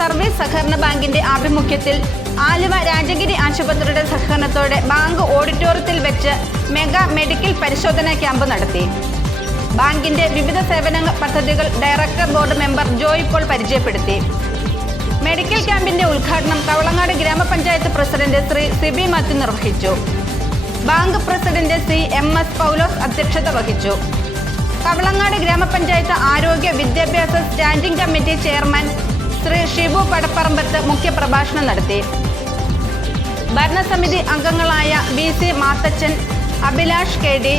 Service സഹകരണ ബാങ്കിന്റെ ആഭിമുഖ്യത്തിൽ ആലുവ രാജഗിരി ആശുപത്രിയുടെ സഹകരണത്തോടെ ബാങ്ക് ഓഡിറ്റോറിയത്തിൽ വെച്ച് മെഗാ മെഡിക്കൽ പരിശോധനാ ക്യാമ്പ് നടത്തി. ബാങ്കിന്റെ വിവിധ സേവന പദ്ധതികൾ director board member Joy Paul പരിചയപ്പെടുത്തി. മെഡിക്കൽ ക്യാമ്പിന്റെ ഉദ്ഘാടനം കവളങ്ങാട് ഗ്രാമപഞ്ചായത്ത് പ്രസിഡന്റ് ശ്രീ സിബി മാത്യു നിർവഹിച്ചു. Bank president C M S Paulose അധ്യക്ഷത വഹിച്ചു. കവളങ്ങാട് ഗ്രാമപഞ്ചായത്ത് ആരോഗ്യ വിദ്യാഭ്യാസ standing committee chairman Shri Shibu Padaparambath മുഖ്യപ്രഭാഷണം നടത്തി. ഭരണസമിതി അംഗങ്ങളായ B C Mathachan Abhilash K D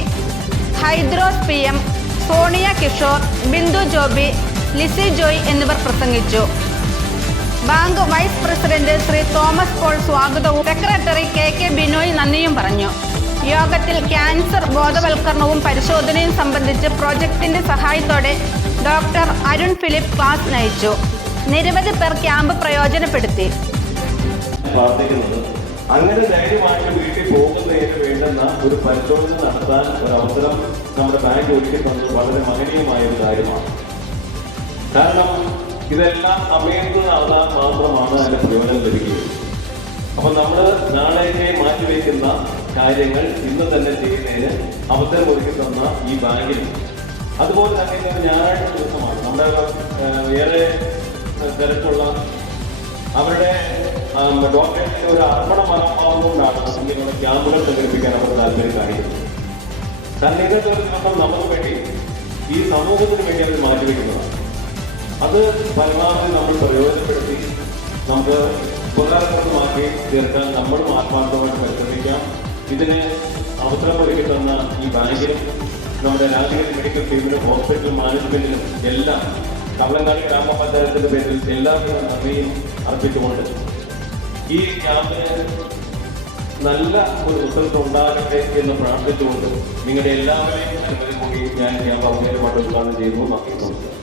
Hydros P M Sonia Kishore Bindu Joby Lissy Joy എന്നിവർ പ്രസംഗിച്ചു. Bank vice president Shri Thomas Paul സ്വാഗതവും സെക്രട്ടറി കെ കെ ബിനോയ് നന്ദിയും പറഞ്ഞു. യോഗത്തിൽ ക്യാൻസർ ബോധവൽക്കരണവും പരിശോധനയും സംബന്ധിച്ച് പ്രോജക്ടിന്റെ സഹായത്തോടെ ഡോക്ടർ അരുൺ ഫിലിപ്പ് ക്ലാസ് നയിച്ചു. നിരവധി പേർ ക്യാമ്പ് പ്രയോജനപ്പെടുത്തി. അങ്ങനെ ധൈര്യമായിട്ട് വീട്ടിൽ പോകുന്നതിന് വേണ്ടുന്ന ഒരു പരിശോധന നടത്താൻ ഒരു അവസരം നമ്മുടെ ബാങ്ക് ഒരുക്കി തന്നത് വളരെ മഹനീയമായ ഒരു കാര്യമാണ്. കാരണം ഇതെല്ലാം സമയത്ത് നടന്നാൽ മാത്രമാണ് അതിന് പ്രയോജനം ലഭിക്കുന്നത് അപ്പൊ നമ്മൾ നാളേക്ക് മാറ്റിവെക്കുന്ന കാര്യങ്ങൾ ഇന്ന് തന്നെ ചെയ്യുന്നതിന് അവസരം ഒരുക്കി തന്ന ഈ ബാങ്കിൽ അതുപോലെ തന്നെ ഇന്ന് ഞായറാഴ്ച ദിവസമാണ്. നമ്മുടെ ഏറെ തിരക്കുള്ള അവരുടെ ഡോക്ടേഴ്സിന്റെ ഒരു അർപ്പണ മനോഭാവം കൊണ്ടാണ് ഇങ്ങനെയുള്ള ക്യാമ്പുകൾ സംഘടിപ്പിക്കാൻ അവർ താല്പര്യം കാണിക്കുന്നത്. കാരണം ഒരു ദിവസം നമുക്ക് വേണ്ടി ഈ സമൂഹത്തിന് വേണ്ടി അവർ മാറ്റിവെക്കുന്നതാണ് അത് പരമാവധി നമ്മൾ പ്രയോജനപ്പെടുത്തി നമുക്ക് തീർക്കാൻ നമ്മളും ആത്മാർത്ഥമായിട്ട് പരിശ്രമിക്കാം. ഇതിന് അവസരം ഒരുക്കി തന്ന ഈ ബാങ്കിനും നമ്മുടെ രാജഗിരി മെഡിക്കൽ ടീമിനും ഹോസ്പിറ്റൽ മാനേജ്മെന്റിനും എല്ലാം കള്ളങ്കാളി ഗ്രാമപഞ്ചായത്തിന്റെ പേരിൽ എല്ലാവരും നന്ദിയും അർപ്പിച്ചുകൊണ്ട് ഈ ക്യാമ്പിന് നല്ല ഒരു റിസൾട്ട് ഉണ്ടാകട്ടെ എന്ന് പ്രാർത്ഥിച്ചുകൊണ്ട് നിങ്ങളുടെ എല്ലാവരെയും അനുമതി കൂടി ഞാൻ ക്യാമ്പ് അവസരമായിട്ട് ഉദ്ഘാടനം ചെയ്യുന്നു. നമസ്കാരം